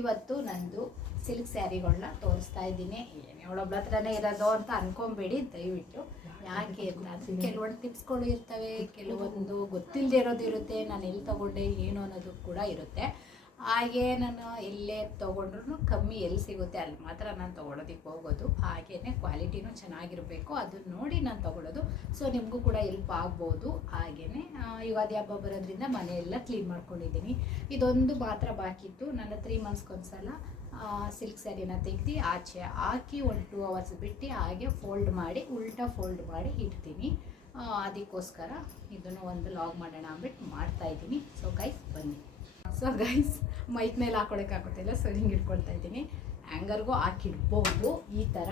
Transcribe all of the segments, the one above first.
ಇವತ್ತು ನಂದು ಸಿಲ್ಕ್ ಸ್ಯಾರಿಗಳನ್ನ ತೋರಿಸ್ತಾ ಇದ್ದೀನಿ. ಅವಳೊಬ್ಳ ಹತ್ರನೇ ಇರೋದು ಅಂತ ಅನ್ಕೊಂಬೇಡಿ, ದಯವಿಟ್ಟು. ಯಾಕೆ ಕೆಲವೊಂದು ಟಿಪ್ಸ್ಗಳು ಇರ್ತವೆ, ಕೆಲವೊಂದು ಗೊತ್ತಿಲ್ಲದೆ ಇರೋದು ಇರುತ್ತೆ ನಾನು ಎಲ್ಲಿ ತಗೊಂಡೆ, ಏನು ಅನ್ನೋದು ಕೂಡ ಇರುತ್ತೆ. ಹಾಗೆ ನಾನು ಇಲ್ಲೇ ತೊಗೊಂಡ್ರು ಕಮ್ಮಿ ಎಲ್ಲಿ ಸಿಗುತ್ತೆ ಅಲ್ಲಿ ಮಾತ್ರ ನಾನು ತೊಗೊಳೋದಕ್ಕೆ ಹೋಗೋದು. ಹಾಗೇ ಕ್ವಾಲಿಟಿನೂ ಚೆನ್ನಾಗಿರಬೇಕು. ಅದನ್ನ ನೋಡಿ ನಾನು ತೊಗೊಳೋದು. ಸೊ ನಿಮಗೂ ಕೂಡ ಎಲ್ಪ್ ಆಗ್ಬೋದು. ಹಾಗೇ ಯುಗಾದಿ ಹಬ್ಬ ಬರೋದ್ರಿಂದ ಮನೆಯೆಲ್ಲ ಕ್ಲೀನ್ ಮಾಡ್ಕೊಂಡಿದ್ದೀನಿ. ಇದೊಂದು ಮಾತ್ರ ಬಾಕಿ ಇತ್ತು. ನನ್ನ ತ್ರೀ ಮಂತ್ಸ್ಗೊಂದ್ಸಲ ಸಿಲ್ಕ್ ಸ್ಯಾರಿನ ತೆಗ್ದು ಆಚೆ ಹಾಕಿ ಒಂದು ಟೂ ಅವರ್ಸ್ ಬಿಟ್ಟು ಹಾಗೆ ಫೋಲ್ಡ್ ಮಾಡಿ, ಉಲ್ಟಾ ಫೋಲ್ಡ್ ಮಾಡಿ ಇಡ್ತೀನಿ. ಅದಕ್ಕೋಸ್ಕರ ಇದನ್ನು ಒಂದು ಲಾಗ್ ಮಾಡೋಣ ಅಂದ್ಬಿಟ್ಟು ಮಾಡ್ತಾಯಿದ್ದೀನಿ ಸೊ ಗೈಸ್ ಬನ್ನಿ. ಸೊ ಗೈಸ್ ಮೈಕ್ ಮೇಲೆ ಹಾಕೊಳಕ್ಕಾಗುತ್ತಿಲ್ಲ ಸೊ ಹಿಂಗೆ ಇಟ್ಕೊಳ್ತಾ ಇದ್ದೀನಿ. ಹ್ಯಾಂಗರ್ಗೂ ಹಾಕಿಡ್ಬೋದು ಈ ಥರ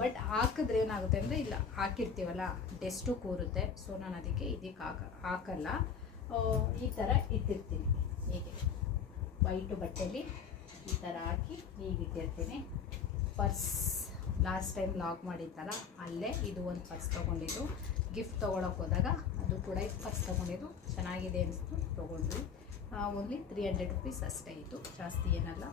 ಬಟ್ ಹಾಕಿದ್ರೆ ಏನಾಗುತ್ತೆ ಅಂದರೆ, ಇಲ್ಲ, ಹಾಕಿರ್ತೀವಲ್ಲ ಡೆಸ್ಟು ಕೂರುತ್ತೆ. ಸೊ ನಾನು ಅದಕ್ಕೆ ಇದಕ್ಕೆ ಹಾಕ, ಹಾಕಲ್ಲ. ಈ ಥರ ಇಟ್ಟಿರ್ತೀನಿ. ಹೀಗೆ. ವೈಟು ಬಟ್ಟೆಯಲ್ಲಿ ಈ ಥರ ಹಾಕಿ ಹೀಗೆ ಇಟ್ಟಿರ್ತೀನಿ. ಪರ್ಸ್ ಲಾಸ್ಟ್ ಟೈಮ್ ಲಾಕ್ ಮಾಡಿದ್ದಲ್ಲ ಅಲ್ಲೇ ಇದು ಒಂದು ಪರ್ಸ್ ತೊಗೊಂಡಿದ್ದು. ಗಿಫ್ಟ್ ತೊಗೊಳಕ್ಕೆ ಹೋದಾಗ ಅದು ಕೂಡ ಪರ್ಸ್ ತೊಗೊಂಡಿದ್ದು. ಚೆನ್ನಾಗಿದೆ ಅನಿಸ್ತು, ತೊಗೊಂಡ್ವಿ. ಓನ್ಲಿ ತ್ರೀ ಹಂಡ್ರೆಡ್ ರುಪೀಸ್ ಅಷ್ಟೇ ಇತ್ತು ಜಾಸ್ತಿ ಏನಲ್ಲ.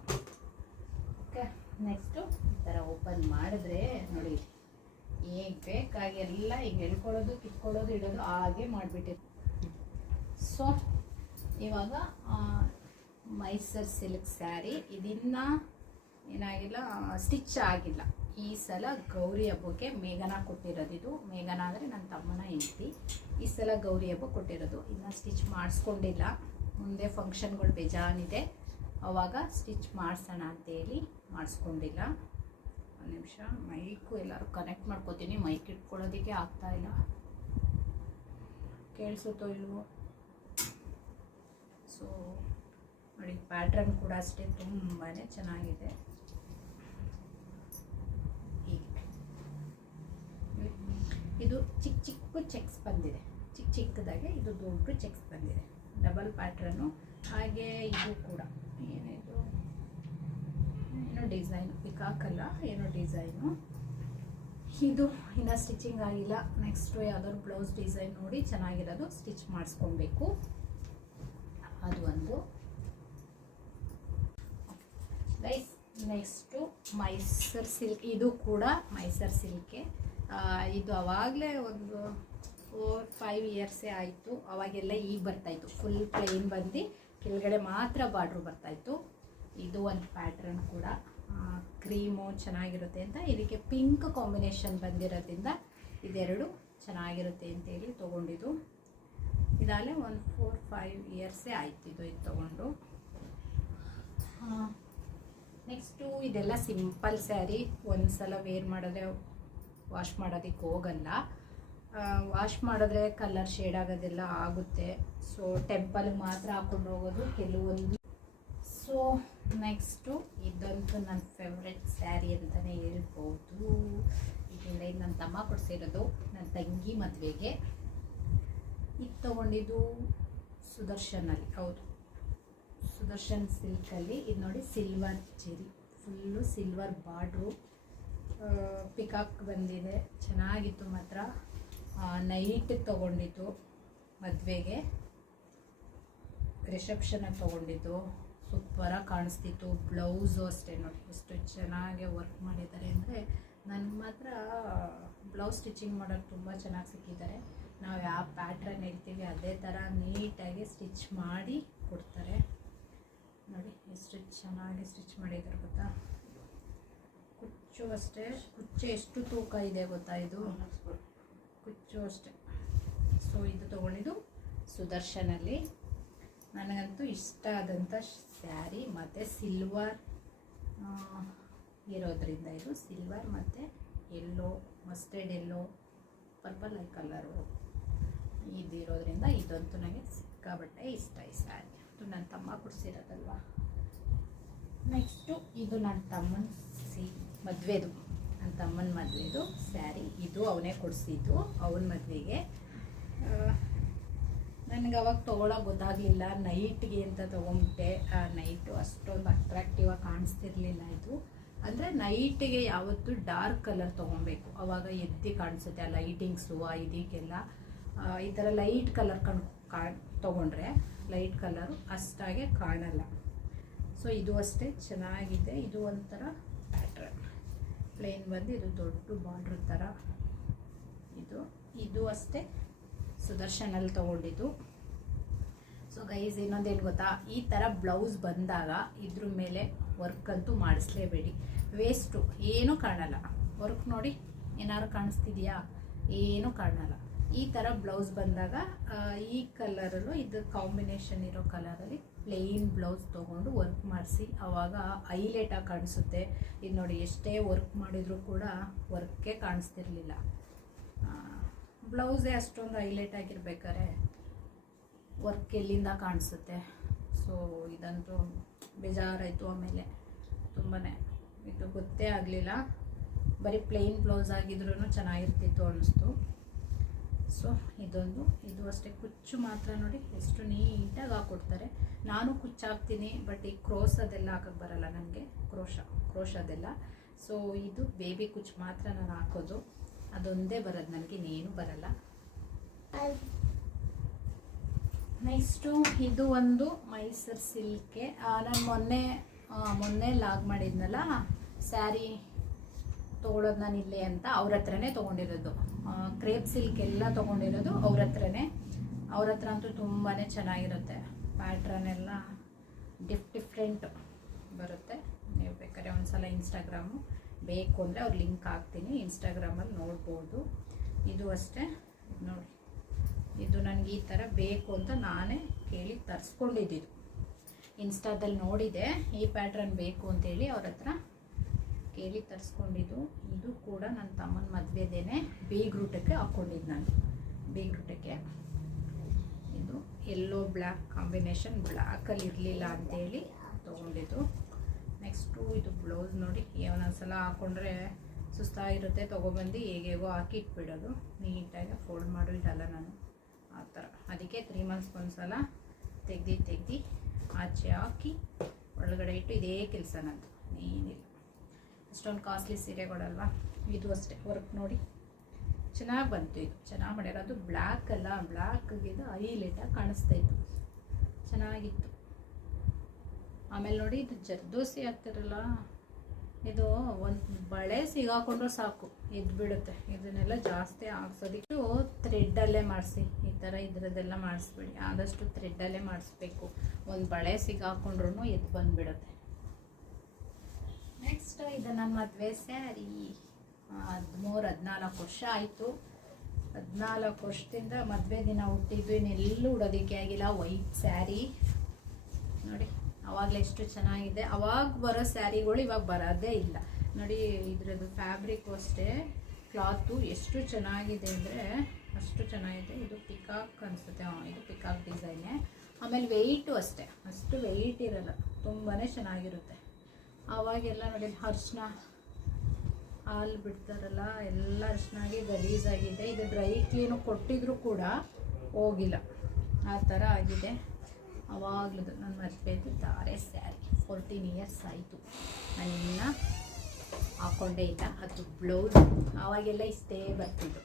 ಓಕೆ ನೆಕ್ಸ್ಟು ಈ ಥರ ಓಪನ್ ಮಾಡಿದ್ರೆ ನೋಡಿ, ಹೇಗೆ ಬೇಕಾಗಿ ಎಲ್ಲ ಹಿಂಗೆ ಎಳ್ಕೊಳ್ಳೋದು, ಕಿತ್ಕೊಳ್ಳೋದು, ಇಡೋದು ಹಾಗೆ ಮಾಡಿಬಿಟ್ಟಿತ್ತು ಸೊ ಇವಾಗ ಮೈಸೂರು ಸಿಲ್ಕ್ ಸ್ಯಾರಿ ಇದನ್ನ ಏನಾಗಿಲ್ಲ ಸ್ಟಿಚ್ ಆಗಿಲ್ಲ. ಈ ಸಲ ಗೌರಿ ಹಬ್ಬಕ್ಕೆ ಮೇಘನ ಕೊಟ್ಟಿರೋದು ಇದು. ಮೇಘನ ಅಂದರೆ ನನ್ನ ತಮ್ಮನ ಹೆಂಡತಿ. ಈ ಸಲ ಗೌರಿ ಹಬ್ಬ ಕೊಟ್ಟಿರೋದು. ಇನ್ನೂ ಸ್ಟಿಚ್ ಮಾಡಿಸ್ಕೊಂಡಿಲ್ಲ. ಮುಂದೆ ಫಂಕ್ಷನ್ಗಳು ಬೇಜಾನಿದೆ ಅವಾಗ ಸ್ಟಿಚ್ ಮಾಡಿಸೋಣ ಅಂತೇಳಿ ಮಾಡಿಸ್ಕೊಂಡಿಲ್ಲ. ಒಂದು ನಿಮಿಷ, ಮೈಕು ಎಲ್ಲರೂ ಕನೆಕ್ಟ್ ಮಾಡ್ಕೋತೀನಿ. ಮೈಕ್ ಇಟ್ಕೊಳ್ಳೋದಕ್ಕೆ ಆಗ್ತಾ ಇಲ್ಲ. ಕೇಳಿಸುತ್ತೋ ಇಲ್ವೋ? ಸೊ ನೋಡಿ ಪ್ಯಾಟ್ರನ್ ಕೂಡ ಅಷ್ಟೇ ತುಂಬಾ ಚೆನ್ನಾಗಿದೆ. ಇದು ಚಿಕ್ಕ ಚಿಕ್ಕ ಚೆಕ್ಸ್ ಬಂದಿದೆ. ಚಿಕ್ಕ ಚಿಕ್ಕದಾಗೆ ಇದು ದೊಡ್ಡ ಚೆಕ್ಸ್ ಬಂದಿದೆ. ಡಬಲ್ ಪ್ಯಾಟ್ರನ್ನು ಹಾಗೆ ಇದು ಕೂಡ. ಏನಿದು? ಏನೋ ಡಿಸೈನ್ ಪಿಕಾಕಲ್ಲ, ಏನೋ ಡಿಸೈನು ಇದು ಇನ್ನು ಸ್ಟಿಚಿಂಗ್ ಆಗಿಲ್ಲ. ನೆಕ್ಸ್ಟು ಯಾವ್ದಾದ್ರು ಬ್ಲೌಸ್ ಡಿಸೈನ್ ನೋಡಿ ಚೆನ್ನಾಗಿರೋದು ಸ್ಟಿಚ್ ಮಾಡಿಸ್ಕೊಬೇಕು. ಅದು ಒಂದು. ಗೈಸ್ ನೆಕ್ಸ್ಟು ಮೈಸೂರು ಸಿಲ್ಕ್ ಇದು ಕೂಡ ಮೈಸೂರು ಸಿಲ್ಕೆ ಇದು ಆವಾಗಲೇ ಒಂದು ಫೋರ್ ಫೈವ್ ಇಯರ್ಸೇ ಆಯಿತು. ಅವಾಗೆಲ್ಲ ಈಗ ಬರ್ತಾಯಿತ್ತು ಫುಲ್ ಪ್ಲೇನ್ ಬಂದು ಕೆಳಗಡೆ ಮಾತ್ರ ಬಾರ್ಡ್ರು ಬರ್ತಾಯಿತ್ತು ಇದು ಒಂದು ಪ್ಯಾಟ್ರನ್ ಕೂಡ. ಕ್ರೀಮು ಚೆನ್ನಾಗಿರುತ್ತೆ ಅಂತ ಇದಕ್ಕೆ ಪಿಂಕ್ ಕಾಂಬಿನೇಷನ್ ಬಂದಿರೋದ್ರಿಂದ ಇದೆರಡು ಚೆನ್ನಾಗಿರುತ್ತೆ ಅಂತೇಳಿ ತೊಗೊಂಡಿದ್ದು. ಇದಾಗಲೇ ಒಂದು ಫೋರ್ ಫೈವ್ ಇಯರ್ಸೇ ಆಯ್ತು ಇದು ಇದು ತೊಗೊಂಡು. ನೆಕ್ಸ್ಟು ಇದೆಲ್ಲ ಸಿಂಪಲ್ ಸ್ಯಾರಿ ಒಂದು ಸಲ ವೇರ್ ಮಾಡಿದ್ರೆ ವಾಶ್ ಮಾಡೋದಕ್ಕೆ ಹೋಗಲ್ಲ. ವಾಶ್ ಮಾಡಿದ್ರೆ ಕಲರ್ ಶೇಡ್ ಆಗೋದೆಲ್ಲ ಆಗುತ್ತೆ. ಸೊ ಟೆಂಪಲ್ಗೆ ಮಾತ್ರ ಹಾಕೊಂಡು ಹೋಗೋದು ಕೆಲವೊಂದು. ಸೊ ನೆಕ್ಸ್ಟು ಇದಂತೂ ನನ್ನ ಫೇವ್ರೆಟ್ ಸ್ಯಾರಿ ಅಂತಲೇ ಹೇಳ್ಬೋದು. ಇದರಿಂದ ಇದು ನನ್ನ ತಮ್ಮ ಕೊಡಿಸಿರೋದು ನನ್ನ ತಂಗಿ ಮದುವೆಗೆ. ಇದು ತೊಗೊಂಡಿದ್ದು ಸುದರ್ಶನಲ್ಲಿ, ಹೌದು. ಸುದರ್ಶನ್ ಸಿಲ್ಕಲ್ಲಿ ಇದು ನೋಡಿ silver cherry full silver border peacock ಬಂದಿದೆ. ಚೆನ್ನಾಗಿತ್ತು ಮಾತ್ರ. ನೈಟಿಗೆ ತೊಗೊಂಡಿದ್ದು, ಮದುವೆಗೆ. ರಿಸೆಪ್ಷನಾಗಿ ತೊಗೊಂಡಿದ್ದು. ಸೂಪರಾಗಿ ಕಾಣಿಸ್ತಿತ್ತು. ಬ್ಲೌಸು ಅಷ್ಟೇ ನೋಡಿ. ಎಷ್ಟು ಚೆನ್ನಾಗಿ ವರ್ಕ್ ಮಾಡಿದ್ದಾರೆ ಅಂದರೆ ನನಗೆ ಮಾತ್ರ ಬ್ಲೌಸ್ ಸ್ಟಿಚಿಂಗ್ ಮಾಡೋರು ತುಂಬ ಚೆನ್ನಾಗಿ ಸಿಕ್ಕಿದ್ದಾರೆ. ನಾವು ಯಾವ ಪ್ಯಾಟ್ರನ್ ಹೇಳ್ತೀವಿ ಅದೇ ಥರ ನೀಟಾಗಿ ಸ್ಟಿಚ್ ಮಾಡಿ ಕೊಡ್ತಾರೆ. ನೋಡಿ, ಎಷ್ಟು ಚೆನ್ನಾಗಿ ಸ್ಟಿಚ್ ಮಾಡಿದ್ದಾರೆ ಗೊತ್ತಾ? ಕುಚ್ಚು ಅಷ್ಟೇ. ಕುಚ್ಚು ಎಷ್ಟು ತೂಕ ಇದೆ ಗೊತ್ತಾ ಇದು? ಕುಚ್ಚು ಅಷ್ಟೆ. ಸೊ ಇದು ತೊಗೊಂಡಿದ್ದು ಸುದರ್ಶನಲ್ಲಿ. ನನಗಂತೂ ಇಷ್ಟ ಆದಂಥ ಸ್ಯಾರಿ ಮತ್ತು ಸಿಲ್ವರ್ ಇರೋದ್ರಿಂದ ಇದು ಸಿಲ್ವರ್ ಮತ್ತು ಎಲ್ಲೋ ಮಸ್ಟರ್ಡ್ ಎಲ್ಲೋ ಪರ್ಪಲ್ ಐ ಕಲರು ಇದಿರೋದ್ರಿಂದ ಇದಂತೂ ನನಗೆ ಸಿಕ್ಕಾಬಟ್ಟೆ ಇಷ್ಟ ಈ ಸ್ಯಾರಿ. ಇದು ನನ್ನ ತಮ್ಮ ಕೊಡಿಸಿರೋದಲ್ವ? ನೆಕ್ಸ್ಟು ಇದು ನನ್ನ ತಮ್ಮನ ಸಿ ಮದುವೆದು. ನನ್ನ ತಮ್ಮನ ಮದುವೆದು ಸ್ಯಾರಿ. ಇದು ಅವನೇ ಕೊಡಿಸಿದ್ದು. ಅವನ ಮದುವೆಗೆ ನನಗೆ ಅವಾಗ ತೊಗೊಳಕ್ಕೆ ಗೊತ್ತಾಗಲಿಲ್ಲ. ನೈಟ್ಗೆ ಅಂತ ತೊಗೊಂಬಿಟ್ಟೆ. ಆ ನೈಟು ಅಷ್ಟೊಂದು ಅಟ್ರಾಕ್ಟಿವ್ ಆಗಿ ಕಾಣಿಸ್ತಿರ್ಲಿಲ್ಲ ಇದು. ಅಂದರೆ ನೈಟಿಗೆ ಯಾವತ್ತೂ ಡಾರ್ಕ್ ಕಲರ್ ತೊಗೊಬೇಕು. ಅವಾಗ ಎದ್ದಿ ಕಾಣಿಸುತ್ತೆ ಆ ಲೈಟಿಂಗ್ಸು ಆ ಇದಕ್ಕೆಲ್ಲ. ಈ ಥರ ಲೈಟ್ ಕಲರ್ ಕಣ್ ತೊಗೊಂಡ್ರೆ ಲೈಟ್ ಕಲರು ಅಷ್ಟಾಗೆ ಕಾಣಲ್ಲ. ಸೊ ಇದು ಅಷ್ಟೇ. ಚೆನ್ನಾಗಿದೆ. ಇದು ಒಂಥರ ಪ್ಲೇನ್ ಬಂದು ಇದು ದೊಡ್ಡ ಬಾರ್ಡ್ರ್ ಥರ ಇದು. ಇದು ಅಷ್ಟೇ ಸುದರ್ಶನಲ್ಲಿ ತೊಗೊಂಡಿದ್ದು. ಸೊ ಗೈಸ್ ಇನ್ನೊಂದೇನು ಗೊತ್ತಾ? ಈ ಥರ ಬ್ಲೌಸ್ ಬಂದಾಗ ಇದ್ರ ಮೇಲೆ ವರ್ಕ್ ಅಂತೂ ಮಾಡಿಸ್ಲೇಬೇಡಿ. ವೇಸ್ಟು ಏನೂ ಕಾಣಲ್ಲ. ವರ್ಕ್ ನೋಡಿ ಏನಾದ್ರು ಕಾಣಿಸ್ತಿದೆಯಾ? ಏನೂ ಕಾಣಲ್ಲ. ಈ ಥರ ಬ್ಲೌಸ್ ಬಂದಾಗ ಈ ಕಲರಲ್ಲೂ ಇದು ಕಾಂಬಿನೇಷನ್ ಇರೋ ಕಲರಲ್ಲಿ ಪ್ಲೇನ್ ಬ್ಲೌಸ್ ತೊಗೊಂಡು ವರ್ಕ್ ಮಾಡಿಸಿ ಆವಾಗ ಹೈಲೈಟಾಗಿ ಕಾಣಿಸುತ್ತೆ. ಇದು ನೋಡಿ, ಎಷ್ಟೇ ವರ್ಕ್ ಮಾಡಿದರೂ ಕೂಡ ವರ್ಕೇ ಕಾಣಿಸ್ತಿರ್ಲಿಲ್ಲ. ಬ್ಲೌಸೇ ಅಷ್ಟೊಂದು ಹೈಲೈಟ್ ಆಗಿರ್ಬೇಕಾದ್ರೆ ವರ್ಕ್ ಎಲ್ಲಿಂದ ಕಾಣಿಸುತ್ತೆ? ಸೊ ಇದಂತೂ ಬೇಜಾರಾಯಿತು ಆಮೇಲೆ. ತುಂಬಾ ಇದು ಗೊತ್ತೇ ಆಗಲಿಲ್ಲ. ಬರೀ ಪ್ಲೇನ್ ಬ್ಲೌಸ್ ಆಗಿದ್ರೂ ಚೆನ್ನಾಗಿರ್ತಿತ್ತು ಅನ್ನಿಸ್ತು ಸೊ, ಇದೊಂದು. ಇದು ಅಷ್ಟೇ. ಕುಚ್ಚು ಮಾತ್ರ ನೋಡಿ, ಎಷ್ಟು ನೀಟಾಗಿ ಹಾಕ್ಕೊಡ್ತಾರೆ ನಾನು ಕುಚ್ಚು ಹಾಕ್ತೀನಿ ಬಟ್ ಈ ಕ್ರೋಸ್ ಅದೆಲ್ಲ ಹಾಕಕ್ಕೆ ಬರಲ್ಲ ನನಗೆ. ಕ್ರೋಶ ಕ್ರೋಶ ಅದೆಲ್ಲ. ಸೊ, ಇದು ಬೇಬಿ ಕುಚ್ಚು ಮಾತ್ರ ನಾನು ಹಾಕೋದು. ಅದೊಂದೇ ಬರೋದು ನನಗೆ, ಇನ್ನೇನು ಬರಲ್ಲ. ನೆಕ್ಸ್ಟು, ಇದು ಒಂದು ಮೈಸೂರು ಸಿಲ್ಕೆ. ನಾನು ಮೊನ್ನೆ ಮೊನ್ನೆ ಲಾಗ್ ಮಾಡಿದ್ನಲ್ಲ, ಸ್ಯಾರಿ ತೊಗೊಳೋದು ನಾನು ಇಲ್ಲೇ ಅಂತ, ಅವ್ರ ಹತ್ರನೇ ತೊಗೊಂಡಿರೋದು. ಕ್ರೇಪ್ ಸಿಲ್ಕ್ ಎಲ್ಲ ತೊಗೊಂಡಿರೋದು ಅವ್ರ ಹತ್ರನೇ. ಅವ್ರ ಹತ್ರ ಅಂತೂ ತುಂಬಾ ಚೆನ್ನಾಗಿರುತ್ತೆ. ಪ್ಯಾಟ್ರನ್ ಎಲ್ಲ ಡಿಫ್ ಡಿಫ್ರೆಂಟ್ ಬರುತ್ತೆ. ನೀವು ಬೇಕಾದ್ರೆ ಒಂದ್ಸಲ ಇನ್ಸ್ಟಾಗ್ರಾಮು ಬೇಕು ಅಂದರೆ ಅವ್ರ ಲಿಂಕ್ ಹಾಕ್ತೀನಿ. ಇನ್ಸ್ಟಾಗ್ರಾಮಲ್ಲಿ ನೋಡ್ಬೋದು. ಇದು ಅಷ್ಟೇ. ನೋಡಿ. ಇದು ನನಗೆ ಈ ಥರ ಬೇಕು ಅಂತ ನಾನೇ ಕೇಳಿ ತರಿಸ್ಕೊಂಡಿದ್ದು ಇನ್ಸ್ಟಾದಲ್ಲಿ ನೋಡಿದೆ. ಈ ಪ್ಯಾಟ್ರನ್ ಬೇಕು ಅಂತೇಳಿ ಅವ್ರ ಹತ್ರ ಕೇಳಿ ತರಿಸ್ಕೊಂಡಿದ್ದು. ಇದು ಕೂಡ ನನ್ನ ತಮ್ಮನ ಮದುವೆದೇನೆ ಬೀಗ್ರೂಟಕ್ಕೆ ಹಾಕ್ಕೊಂಡಿದ್ದು ನಾನು. ಬೀಗ್ರೂಟಕ್ಕೆ ಇದು ಎಲ್ಲೋ ಬ್ಲ್ಯಾಕ್ ಕಾಂಬಿನೇಷನ್ ಬ್ಲ್ಯಾಕಲ್ಲಿ ಇರಲಿಲ್ಲ ಅಂತೇಳಿ ತೊಗೊಂಡಿದ್ದು. ನೆಕ್ಸ್ಟು ಇದು ಬ್ಲೌಸ್ ನೋಡಿ ಒಂದೊಂದ್ಸಲ ಹಾಕ್ಕೊಂಡ್ರೆ ಸುಸ್ತಾಗಿರುತ್ತೆ, ತೊಗೊಬಂದು ಹೇಗೇಗೋ ಹಾಕಿ ಇಟ್ಬಿಡೋದು. ನೀಟಾಗಿ ಫೋಲ್ಡ್ ಮಾಡೋ, ಇಡಲ್ಲ ನಾನು. ಆ ಥರ. ಅದಕ್ಕೆ ತ್ರೀ ಮಂತ್ಸ್ಗೆ ಒಂದ್ಸಲ ತೆಗ್ದು ತೆಗ್ದು ಆಚೆ ಹಾಕಿ ಒಳಗಡೆ ಇಟ್ಟು ಇದೇ ಕೆಲಸ ನಂದು. ಏನಿಲ್ಲ. ಅಷ್ಟೊಂದು ಕಾಸ್ಟ್ಲಿ ಸೀರೆಗಳಲ್ವಾ? ಇದು ಅಷ್ಟೇ ವರ್ಕ್ ನೋಡಿ. ಚೆನ್ನಾಗಿ ಬಂತು ಇದು. ಚೆನ್ನಾಗಿ ಮಾಡ್ಯಾರ ಅದು ಬ್ಲ್ಯಾಕ್ ಅಲ್ಲ ಬ್ಲ್ಯಾಕ್ಗಿದು ಹೈಲೈಟಾಗಿ ಕಾಣಿಸ್ತಾ ಇತ್ತು. ಚೆನ್ನಾಗಿತ್ತು. ಆಮೇಲೆ ನೋಡಿ ಇದು ಜರ್ದೋಸಿ ಹಾಕ್ತಿರಲ್ಲ, ಇದು ಒಂದು ಬಳೆ ಸಿಗಾಕೊಂಡ್ರೆ ಸಾಕು ಎದ್ದು ಬಿಡುತ್ತೆ. ಇದನ್ನೆಲ್ಲ ಜಾಸ್ತಿ ಹಾಕ್ಸೋದಿಟ್ಟು ಥ್ರೆಡ್ಡಲ್ಲೇ ಮಾಡಿಸಿ, ಈ ಥರ ಇದ್ರದ್ದೆಲ್ಲ ಮಾಡಿಸ್ಬೇಡಿ. ಆದಷ್ಟು ಥ್ರೆಡ್ಡಲ್ಲೇ ಮಾಡಿಸ್ಬೇಕು. ಒಂದು ಬಳೆ ಸಿಗಾಕೊಂಡ್ರು ಎದ್ದು ಬಂದುಬಿಡುತ್ತೆ. ನೆಕ್ಸ್ಟ್ ಇದು ನನ್ನ ಮದುವೆ ಸ್ಯಾರಿ. ಹದಿಮೂರು, ಹದಿನಾಲ್ಕು ವರ್ಷ ಆಯಿತು. ಹದಿನಾಲ್ಕು ವರ್ಷದಿಂದ ಮದುವೆ ದಿನ ಹುಟ್ಟಿದ್ದು ಇನ್ನೆಲ್ಲೂ ಉಡೋದಕ್ಕೆ ಆಗಿಲ್ಲ. White sari. ನೋಡಿ, ಅವಾಗಲೇ ಎಷ್ಟು ಚೆನ್ನಾಗಿದೆ. ಅವಾಗ ಬರೋ ಸ್ಯಾರಿಗಳು ಇವಾಗ ಬರೋದೇ ಇಲ್ಲ. ನೋಡಿ, ಇದರದ್ದು ಫ್ಯಾಬ್ರಿಕ್ ಅಷ್ಟೇ. ಕ್ಲಾತು ಎಷ್ಟು ಚೆನ್ನಾಗಿದೆ ಅಂದರೆ ಅಷ್ಟು ಚೆನ್ನಾಗಿದೆ. ಇದು ಪಿಕಾಕ್ ಅನಿಸುತ್ತೆ. ಇದು ಪಿಕಾಕ್ ಡಿಸೈನೇ ಆಮೇಲೆ ವೆಯ್ಟು ಅಷ್ಟೇ. ಅಷ್ಟು ವೆಯ್ಟ್ ಇರಲ್ಲ. ತುಂಬಾ ಚೆನ್ನಾಗಿರುತ್ತೆ. ಆವಾಗೆಲ್ಲ ನೋಡಿ ಅರ್ಶಿನ ಹಾಲು ಬಿಡ್ತಾರಲ್ಲ, ಎಲ್ಲ ಅರ್ಶಿನಾಗಿ ಗಲೀಜಾಗಿದೆ. ಇದು ಡ್ರೈ ಕ್ಲೀನು ಕೊಟ್ಟಿದ್ರು ಕೂಡ ಹೋಗಿಲ್ಲ. ಆ ಥರ ಆಗಿದೆ. ಆವಾಗಲೂ ನನ್ನ ಮದುವೆದು ತಾರೆ ಸ್ಯಾರಿ ಫೋರ್ಟೀನ್ ಇಯರ್ಸ್ ಆಯಿತು. ನನ್ನ ಹಾಕ್ಕೊಂಡೇ ಇಲ್ಲ. ಅದು ಬ್ಲೌಸ್ ಆವಾಗೆಲ್ಲ ಇಷ್ಟೇ ಬರ್ತಿದ್ದು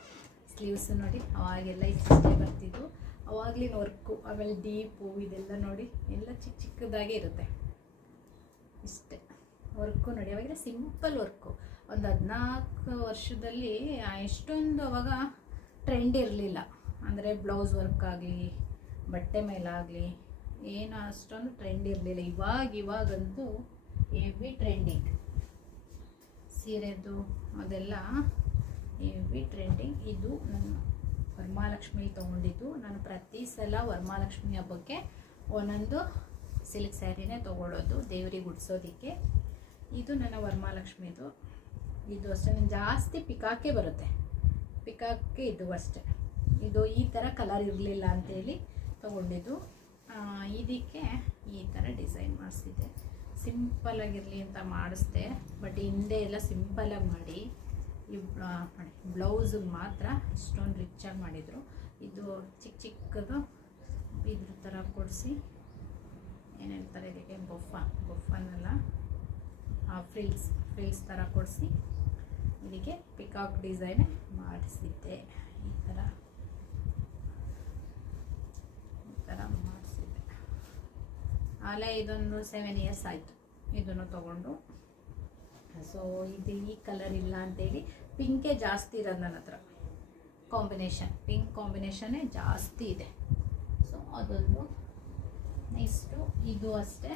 ಸ್ಲೀವ್ಸ್ ನೋಡಿ, ಅವಾಗೆಲ್ಲ ಇಷ್ಟೇ ಬರ್ತಿದ್ದು ಆವಾಗಲಿನ ವರ್ಕು ಆಮೇಲೆ ಡೀಪು ಇದೆಲ್ಲ ನೋಡಿ, ಎಲ್ಲ ಚಿಕ್ಕ ಚಿಕ್ಕದಾಗೇ ಇರುತ್ತೆ. ಇಷ್ಟೇ. ವರ್ಕು ನೋಡಿ ಅವಾಗೆಲ್ಲ ಸಿಂಪಲ್ ವರ್ಕು. ಒಂದು ಹದಿನಾಲ್ಕು ವರ್ಷದಲ್ಲಿ ಎಷ್ಟೊಂದು ಅವಾಗ ಟ್ರೆಂಡ್ ಇರಲಿಲ್ಲ. ಅಂದರೆ ಬ್ಲೌಸ್ ವರ್ಕ್ ಆಗಲಿ, ಬಟ್ಟೆ ಮೇಲಾಗಲಿ, ಏನು ಅಷ್ಟೊಂದು ಟ್ರೆಂಡ್ ಇರಲಿಲ್ಲ. ಇವಾಗ, ಇವಾಗಂತೂ ಹೆವಿ ಟ್ರೆಂಡಿಂಗ್ ಸೀರೆದು, ಅದೆಲ್ಲ ಹೆವಿ ಟ್ರೆಂಡಿಂಗ್ ಇದು ನಾನು ವರಮಹಾಲಕ್ಷ್ಮಿ ತೊಗೊಂಡಿದ್ದು. ನಾನು ಪ್ರತಿ ಸಲ ವರಮಹಾಲಕ್ಷ್ಮಿ ಹಬ್ಬಕ್ಕೆ ಒಂದೊಂದು ಸಿಲ್ಕ್ ಸ್ಯಾರಿನೇ ತೊಗೊಳ್ಳೋದು ದೇವ್ರಿಗೆ ಉಡ್ಸೋದಕ್ಕೆ. ಇದು ನನ್ನ ವರಮಹಾಲಕ್ಷ್ಮಿದು ಇದು. ಅಷ್ಟೇ ನಾನು ಜಾಸ್ತಿ ಪಿಕಾಕೆ ಬರುತ್ತೆ. ಪಿಕಾಕೆ ಇದು ಅಷ್ಟೇ. ಇದು ಈ ಥರ ಕಲರ್ ಇರಲಿಲ್ಲ ಅಂತೇಳಿ ತೊಗೊಂಡಿದ್ದು. ಇದಕ್ಕೆ ಈ ಥರ ಡಿಸೈನ್ ಮಾಡಿಸಿದ್ದೆ. ಸಿಂಪಲಾಗಿರಲಿ ಅಂತ ಮಾಡಿಸ್ದೆ ಬಟ್ ಹಿಂದೆ ಎಲ್ಲ ಸಿಂಪಲಾಗಿ ಮಾಡಿ. ಈ ಬ್ಲೌಸಿಗೆ ಮಾತ್ರ ಅಷ್ಟೊಂದು ರಿಚ್ಚಾಗಿ ಮಾಡಿದರು. ಇದು ಚಿಕ್ಕ ಚಿಕ್ಕದು, ಇದ್ರ ಥರ ಕೊಡಿಸಿ. ಏನು ಇದಕ್ಕೆ, ಬೊಫ, ಬೊಫನಲ್ಲ. ಫ್ರಿಲ್ಸ್ ಫ್ರಿಲ್ಸ್ ಥರ ಕೊಡಿಸಿ ಇದಕ್ಕೆ ಪಿಕಾಕ್ ಡಿಸೈನ್ ಮಾಡಿಸಿದ್ದೆ. ಈ ಥರ ಈ ಥರ ಮಾಡಿಸಿದ್ದೆ. ಆಲೇ ಇದೊಂದು ಸೆವೆನ್ ಇಯರ್ಸ್ ಆಯಿತು. ಇದನ್ನು ತೊಗೊಂಡು. ಸೊ ಇದು ಈ ಕಲರ್ ಇಲ್ಲ ಅಂತೇಳಿ ಪಿಂಕೇ ಜಾಸ್ತಿ ಇರೋದು ನನ್ನ ಹತ್ರ. ಕಾಂಬಿನೇಷನ್ ಪಿಂಕ್ ಕಾಂಬಿನೇಷನ್ನೇ ಜಾಸ್ತಿ ಇದೆ. ಸೊ ಅದೊಂದು ನೆಕ್ಸ್ಟು ಇದು ಅಷ್ಟೇ.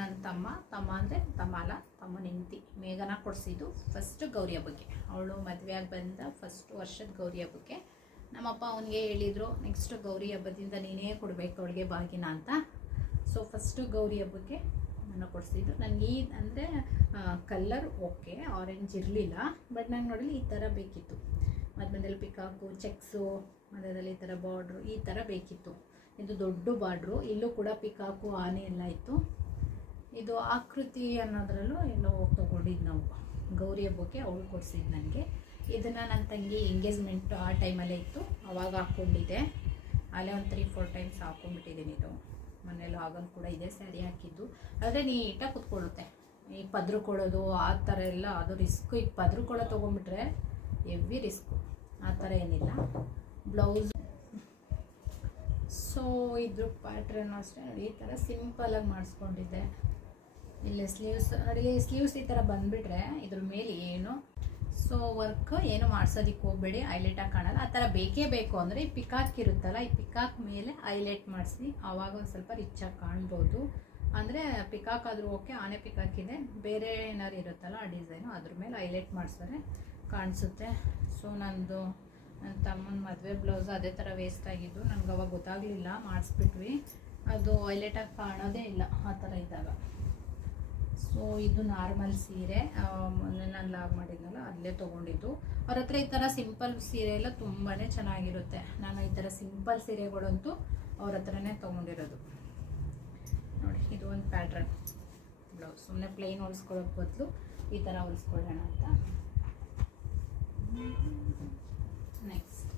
ನನ್ನ ತಮ್ಮ ತಮ್ಮ ಅಂದರೆ ತಮ್ಮ ಅಲ್ಲ ತಮ್ಮನ ಹೆಂಡತಿ ಮೇಘನ ಕೊಡಿಸಿದ್ದು ಫಸ್ಟ್ ಗೌರಿ ಹಬ್ಬಕ್ಕೆ. ಅವಳು ಮದುವೆಯಾಗಿ ಬಂದ ಫಸ್ಟ್ ವರ್ಷದ ಗೌರಿ ಹಬ್ಬಕ್ಕೆ. ನಮ್ಮಪ್ಪ ಅವನಿಗೆ ಹೇಳಿದರು ನೆಕ್ಸ್ಟ್ ಗೌರಿ ಹಬ್ಬದಿಂದ ನೀನೇ ಕೊಡಬೇಕು ಅವಳಿಗೆ ಬಾಗಿನ ಅಂತ. ಸೊ ಫಸ್ಟು ಗೌರಿ ಹಬ್ಬಕ್ಕೆ ನಾನು ಕೊಡಿಸಿದ್ದು ನನಗೆ ಈ ಅಂದರೆ ಕಲ್ಲರ್ ಓಕೆ ಆರೆಂಜ್ ಇರಲಿಲ್ಲ ಬಟ್ ನಂಗೆ ನೋಡಲಿ ಈ ಥರ ಬೇಕಿತ್ತು. ಮಧ್ಯದಲ್ಲಿ ಪಿಕಾಕು ಚೆಕ್ಸು ಮಧ್ಯದಲ್ಲಿ ಈ ಥರ ಬಾರ್ಡ್ರು ಈ ಥರ ಬೇಕಿತ್ತು. ಇದು ದೊಡ್ಡ ಬಾರ್ಡ್ರು ಇಲ್ಲೂ ಕೂಡ ಪಿಕಾಕು, ಆನೆ ಎಲ್ಲ ಇತ್ತು. ಇದು ಆಕೃತಿ ಅನ್ನೋದ್ರಲ್ಲೂ ಎಲ್ಲೋ ಹೋಗಿ ತೊಗೊಂಡಿದ್ದು ನಾವು. ಗೌರಿ ಹಬ್ಬಕ್ಕೆ ಅವಳು ಕೊಡಿಸಿದ್ದು ನನಗೆ ಇದನ್ನು ನನ್ನ ತಂಗಿ ಎಂಗೇಜ್ಮೆಂಟ್ ಆ ಟೈಮಲ್ಲೇ ಇತ್ತು. ಅವಾಗ ಹಾಕ್ಕೊಂಡಿದ್ದೆ ಅಲ್ಲೇ ಒಂದು ತ್ರೀ ಫೋರ್ ಟೈಮ್ಸ್ ಹಾಕ್ಕೊಂಡ್ಬಿಟ್ಟಿದ್ದೀನಿ ಇದು. ಮನೇಲಿ ಆಗನ್ ಕೂಡ ಇದೆ ಸ್ಯಾರಿ ಹಾಕಿದ್ದು. ಆದರೆ ನೀಟಾಗಿ ಕುತ್ಕೊಳ್ಳುತ್ತೆ. ಈ ಪದ್ರುಕೊಳ್ಳೋದು ಆ ಥರ ಎಲ್ಲ ಅದು ರಿಸ್ಕು ಈಗ ಪದ್ರು ಕೊಡೋ ತೊಗೊಂಡ್ಬಿಟ್ರೆ ಎವ್ರಿ ರಿಸ್ಕು ಆ ಥರ ಏನಿಲ್ಲ. ಬ್ಲೌಸ್ ಸೊ ಇದ್ರ ಪ್ಯಾಟ್ರನ್ ಅಷ್ಟೇ. ಈ ಥರ ಸಿಂಪಲಾಗಿ ಮಾಡಿಸ್ಕೊಂಡಿದ್ದೆ. ಇಲ್ಲಿ ಸ್ಲೀವ್ಸ್ ನೋಡಿ ಸ್ಲೀವ್ಸ್ ಈ ಥರ ಬಂದುಬಿಟ್ರೆ ಇದ್ರ ಮೇಲೆ ಏನು? ಸೊ ವರ್ಕ್ ಏನು ಮಾಡ್ಸೋದಕ್ಕೆ ಹೋಗಬೇಡಿ ಹೈಲೈಟಾಗಿ ಕಾಣಲ್ಲ. ಆ ಥರ ಬೇಕೇ ಬೇಕು ಅಂದರೆ ಈ ಪಿಕಾಕ್ ಇರುತ್ತಲ್ಲ, ಈ ಪಿಕಾಕ್ ಮೇಲೆ ಹೈಲೈಟ್ ಮಾಡಿಸಿ. ಆವಾಗ ಒಂದು ಸ್ವಲ್ಪ ರಿಚ್ಚಾಗಿ ಕಾಣ್ಬೋದು. ಅಂದರೆ ಪಿಕಾಕ್ ಆದರೂ ಓಕೆ ಆನೆ ಪಿಕಾಕ್ ಇದೆ. ಬೇರೆ ಏನಾದ್ರು ಇರುತ್ತಲ್ಲ ಆ ಡಿಸೈನು ಅದ್ರ ಮೇಲೆ ಹೈಲೈಟ್ ಮಾಡಿಸಿದ್ರೆ ಕಾಣಿಸುತ್ತೆ. ಸೊ ನಂದು ನನ್ನ ತಮ್ಮನ ಮದುವೆ ಬ್ಲೌಸ್ ಅದೇ ಥರ ವೇಸ್ಟ್ ಆಗಿದ್ದು ನನಗೆ ಅವಾಗ ಗೊತ್ತಾಗಲಿಲ್ಲ, ಮಾಡಿಸ್ಬಿಟ್ವಿ. ಅದು ಹೈಲೈಟಾಗಿ ಕಾಣೋದೇ ಇಲ್ಲ ಆ ಥರ ಇದ್ದಾಗ. ಸೊ ಇದು ನಾರ್ಮಲ್ ಸೀರೆ. ಮೊನ್ನೆ ನಾನು ಲಾಗ್ ಮಾಡಿದ್ನಲ್ಲ, ಅಲ್ಲೇ ತೊಗೊಂಡಿದ್ದು. ಅವ್ರ ಹತ್ರ ಈ ಥರ ಸಿಂಪಲ್ ಸೀರೆ ಎಲ್ಲ ತುಂಬಾ ಚೆನ್ನಾಗಿರುತ್ತೆ. ನಾನು ಈ ಥರ ಸಿಂಪಲ್ ಸೀರೆಗಳಂತೂ ಅವ್ರ ಹತ್ರನೇ ತೊಗೊಂಡಿರೋದು. ನೋಡಿ, ಇದು ಒಂದು ಪ್ಯಾಟ್ರನ್ ಬ್ಲೌಸ್ ಸುಮ್ಮನೆ ಪ್ಲೇನ್ ಹೊಲಿಸ್ಕೊಳ್ಳೋಕೆ ಬದಲು ಈ ಥರ ಹೊಲಿಸ್ಕೊಳ್ಳೋಣ ಅಂತ. ನೆಕ್ಸ್ಟ್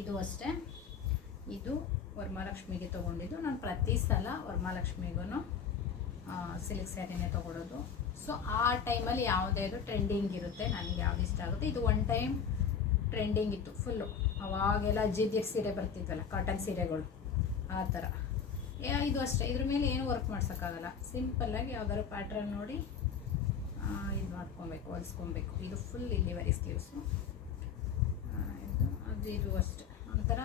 ಇದು ಅಷ್ಟೇ. ಇದು ವರಮಹಾಲಕ್ಷ್ಮಿಗೆ ತೊಗೊಂಡಿದ್ದು. ನಾನು ಪ್ರತಿ ಸಲ ವರಮಹಾಲಕ್ಷ್ಮಿಗೂ ಸಿಲ್ಕ್ ಸ್ಯಾರಿನೇ ತೊಗೊಳೋದು. ಸೊ ಆ ಟೈಮಲ್ಲಿ ಯಾವುದೇ ಅದು ಟ್ರೆಂಡಿಂಗ್ ಇರುತ್ತೆ, ನನಗೆ ಯಾವ್ದು ಇಷ್ಟ ಆಗುತ್ತೆ. ಇದು ಒನ್ ಟೈಮ್ ಟ್ರೆಂಡಿಂಗ್ ಇತ್ತು ಫುಲ್ಲು ಅವಾಗೆಲ್ಲ ಜಿ ಸೀರೆ ಬರ್ತಿದ್ವಲ್ಲ ಕಾಟನ್ ಸೀರೆಗಳು, ಆ ಥರ. ಇದು ಅಷ್ಟೇ. ಇದ್ರ ಮೇಲೆ ಏನು ವರ್ಕ್ ಮಾಡ್ಸೋಕ್ಕಾಗಲ್ಲ. ಸಿಂಪಲ್ಲಾಗಿ ಯಾವ್ದಾದ್ರು ಪ್ಯಾಟ್ರನ್ ನೋಡಿ ಇದು ಮಾಡ್ಕೊಬೇಕು ಹೊಲಿಸ್ಕೊಬೇಕು. ಇದು ಫುಲ್ ಇಲ್ಲಿವರಿ ಸ್ಲೀವ್ಸು ಇದು, ಅದು ಇದು ಅಷ್ಟೆ. ಒಂಥರ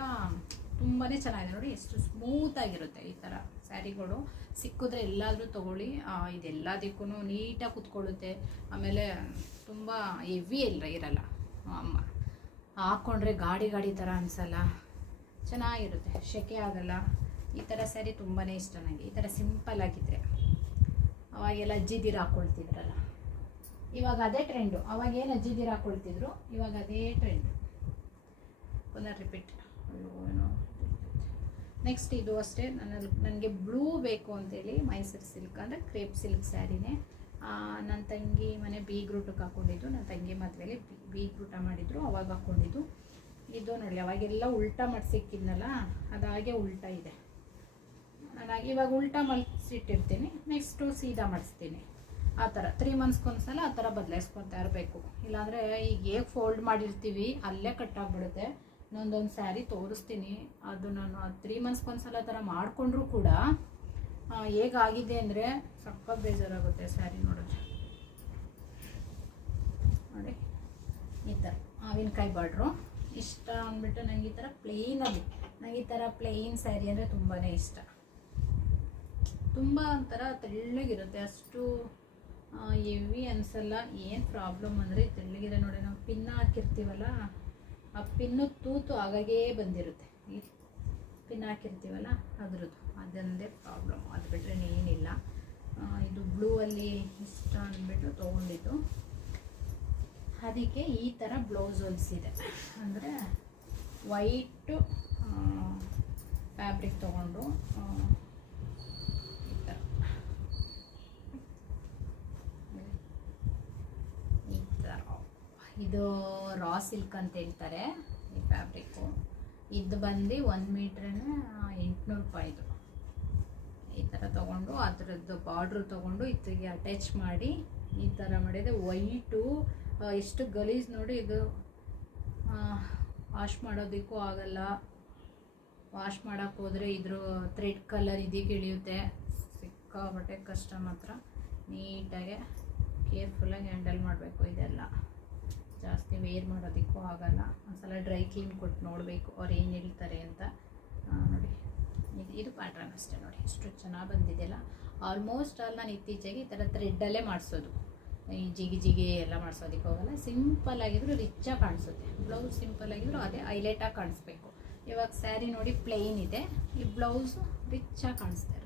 ತುಂಬಾ ಚೆನ್ನಾಗಿದೆ ನೋಡಿ, ಎಷ್ಟು ಸ್ಮೂತ್ ಆಗಿರುತ್ತೆ ಈ ಥರ ಸ್ಯಾರಿಗಳು. ಸಿಕ್ಕಿದ್ರೆ ಎಲ್ಲಾದರೂ ತೊಗೊಳ್ಳಿ. ಇದೆಲ್ಲದಕ್ಕೂ ನೀಟಾಗಿ ಕುತ್ಕೊಳ್ಳುತ್ತೆ. ಆಮೇಲೆ ತುಂಬ ಹೆವಿ ಇಲ್ಲ ಇರಲ್ಲ. ಅಮ್ಮ ಹಾಕ್ಕೊಂಡ್ರೆ ಗಾಡಿ ಗಾಡಿ ಥರ ಅನಿಸಲ್ಲ. ಚೆನ್ನಾಗಿರುತ್ತೆ ಸೆಕೆ ಆಗಲ್ಲ. ಈ ಥರ ಸ್ಯಾರಿ ತುಂಬಾ ಇಷ್ಟ ನನಗೆ ಈ ಥರ ಸಿಂಪಲ್ ಆಗಿದ್ರೆ. ಅವಾಗೆಲ್ಲ ಅಜ್ಜಿದಿರ ಹಾಕ್ಕೊಳ್ತಿದ್ರಲ್ಲ ಇವಾಗ ಅದೇ ಟ್ರೆಂಡು ಅವಾಗ ಏನು ಅಜ್ಜಿದಿರು ಹಾಕ್ಕೊಳ್ತಿದ್ರು ಇವಾಗ ಅದೇ ಟ್ರೆಂಡು ಪುನರ್ ರಿಪೀಟ್ ನೆಕ್ಸ್ಟ್ ಇದು ಅಷ್ಟೇ ನನ್ನಲ್ಲಿ ನನಗೆ ಬ್ಲೂ ಬೇಕು ಅಂತೇಳಿ ಮೈಸೂರು ಸಿಲ್ಕ್ ಅಂದರೆ ಕ್ರೇಪ್ ಸಿಲ್ಕ್ ಸ್ಯಾರಿನೇ ನನ್ನ ತಂಗಿ ಮನೆ ಬೀಗ್ರೂಟಕ್ಕೆ ಹಾಕ್ಕೊಂಡಿದ್ದು ನನ್ನ ತಂಗಿ ಮದುವೆಲಿ ಬೀಗ್ರೂಟ ಮಾಡಿದ್ರು, ಅವಾಗ ಹಾಕ್ಕೊಂಡಿದ್ದು ಇದು ನೋಡಿ ಅವಾಗೆಲ್ಲ ಉಲ್ಟಾ ಮಾಡಿ ಸಿಕ್ಕಿದ್ನಲ್ಲ ಅದಾಗೆ ಉಲ್ಟಾ ಇದೆ. ನಾನು ಇವಾಗ ಉಲ್ಟಾ ಮಲ್ಸಿಟ್ಟಿರ್ತೀನಿ ನೆಕ್ಸ್ಟು ಸೀದಾ ಮಾಡಿಸ್ತೀನಿ. ಆ ಥರ ತ್ರೀ ಮಂತ್ಸ್ಗೊಂದ್ಸಲ ಆ ಥರ ಬದಲಾಯಿಸ್ಕೊತಾ ಇರಬೇಕು. ಇಲ್ಲಾಂದರೆ ಈಗ ಹೇಗೆ ಫೋಲ್ಡ್ ಮಾಡಿರ್ತೀವಿ, ಅಲ್ಲೇ ಕಟ್ಟಾಗ್ಬಿಡುತ್ತೆ ಇನ್ನೊಂದೊಂದು ಸ್ಯಾರಿ ತೋರಿಸ್ತೀನಿ. ಅದು ನಾನು ತ್ರೀ ಮಂತ್ಸ್ಗೊಂದ್ಸಲ ಸಲ ಥರ ಮಾಡಿಕೊಂಡ್ರೂ ಕೂಡ ಹೇಗಾಗಿದೆ ಅಂದರೆ ಸಕ್ಕ ಬೇಜಾರಾಗುತ್ತೆ ಸ್ಯಾರಿ ನೋಡಿದ್ರೆ ನೋಡಿ, ಈ ಥರ ಮಾವಿನಕಾಯಿ ಬಾಡ್ರು ಇಷ್ಟ ಅಂದ್ಬಿಟ್ಟು ನಂಗೆ ಈ ಥರ ಪ್ಲೇನಲ್ಲಿ ನಂಗೆ ಈ ಥರ ಪ್ಲೇನ್ ಸ್ಯಾರಿ ಅಂದರೆ ತುಂಬಾ ಇಷ್ಟ. ತುಂಬ ಒಂಥರ ತೆಳ್ಳಗಿರುತ್ತೆ. ಅಷ್ಟು ಹೆವಿ ಅನ್ಸಲ್ಲ. ಏನು ಪ್ರಾಬ್ಲಮ್ ಅಂದರೆ ತೆಳ್ಳಗಿದೆ ನೋಡಿ, ನಾವು ಪಿನ್ ಹಾಕಿರ್ತೀವಲ್ಲ ಆ ಪಿನ್ನು ತೂತು ಆಗಾಗೇ ಬಂದಿರುತ್ತೆ. ಈ ಪಿನ್ ಹಾಕಿರ್ತೀವಲ್ಲ, ಅದ್ರದ್ದು. ಅದೊಂದೇ ಪ್ರಾಬ್ಲಮ್ ಅದು ಬಿಟ್ಟರೆ ಏನಿಲ್ಲ ಇದು ಬ್ಲೂ ಅಲ್ಲಿ ಇಷ್ಟ ಅಂದ್ಬಿಟ್ಟು ತೊಗೊಂಡಿದ್ದು. ಅದಕ್ಕೆ ಈ ಥರ ಬ್ಲೌಸ್ ಹೊಲಿಸಿದೆ ಅಂದರೆ ವೈಟು ಫ್ಯಾಬ್ರಿಕ್ ತೊಗೊಂಡು ಆ, ಈ ಥರ ಈ ಥರ ಇದು ರಾ ಸಿಲ್ಕ್ ಅಂತ ಹೇಳ್ತಾರೆ, ಈ ಫ್ಯಾಬ್ರಿಕ್ಕು ಇದು ಬಂದು ಒಂದು ಮೀಟ್ರನ್ನ ಎಂಟುನೂರು ರೂಪಾಯಿದು ಈ ಥರ ತೊಗೊಂಡು ಅದರದ್ದು ಬಾರ್ಡ್ರ್ ತೊಗೊಂಡು ಇದಕ್ಕೆ ಅಟ್ಯಾಚ್ ಮಾಡಿ ಈ ಥರ ಮಾಡಿದೆ ವೈಟು ಎಷ್ಟು ಗಲೀಜು ನೋಡಿ ಇದು ವಾಶ್ ಮಾಡೋದಕ್ಕೂ ಆಗಲ್ಲ. ವಾಶ್ ಮಾಡೋಕ್ಕೆ ಹೋದರೆ ಇದ್ರ ಥ್ರೆಡ್ ಕಲರ್ ಇದೀಗ ಇಳಿಯುತ್ತೆ. ಸಿಕ್ಕಾಬಟ್ಟೆ ಕಷ್ಟ ಮಾತ್ರ. ನೀಟಾಗೆ ಕೇರ್ಫುಲ್ಲಾಗಿ ಹ್ಯಾಂಡಲ್ ಮಾಡಬೇಕು ಇದೆಲ್ಲ. ಜಾಸ್ತಿ ವೇರ್ ಮಾಡೋದಕ್ಕೂ ಆಗಲ್ಲ. ಒಂದ್ಸಲ ಡ್ರೈ ಕ್ಲೀನ್ ಕೊಟ್ಟು ನೋಡಬೇಕು ಅವ್ರು ಏನು ಹೇಳ್ತಾರೆ ಅಂತ ನೋಡಿ. ಇದು ಇದು ಪ್ಯಾಟ್ರನ್ ಅಷ್ಟೇ ನೋಡಿ. ಎಷ್ಟು ಚೆನ್ನಾಗಿ ಬಂದಿದೆಯಲ್ಲ. ಆಲ್ಮೋಸ್ಟ್ ಆಲ್ ನಾನು ಇತ್ತೀಚೆಗೆ ಈ ಥರ ಥ್ರೆಡ್ಡಲ್ಲೇ ಮಾಡಿಸೋದು. ಈ ಜಿಗಿ ಜಿಗಿ ಎಲ್ಲ ಮಾಡಿಸೋದಕ್ಕೆ ಹೋಗಲ್ಲ. ಸಿಂಪಲ್ ಆಗಿದ್ರು ರಿಚ್ಚಾಗಿ ಕಾಣಿಸುತ್ತೆ. ಬ್ಲೌಸ್ ಸಿಂಪಲ್ ಆಗಿದ್ರು ಅದೇ ಹೈಲೈಟಾಗಿ ಕಾಣಿಸ್ಬೇಕು. ಇವಾಗ ಸ್ಯಾರಿ ನೋಡಿ ಪ್ಲೇನ್ ಇದೆ. ಈ ಬ್ಲೌಸು ರಿಚ್ಚಾಗಿ ಕಾಣಿಸ್ತಾ ಇರುತ್ತೆ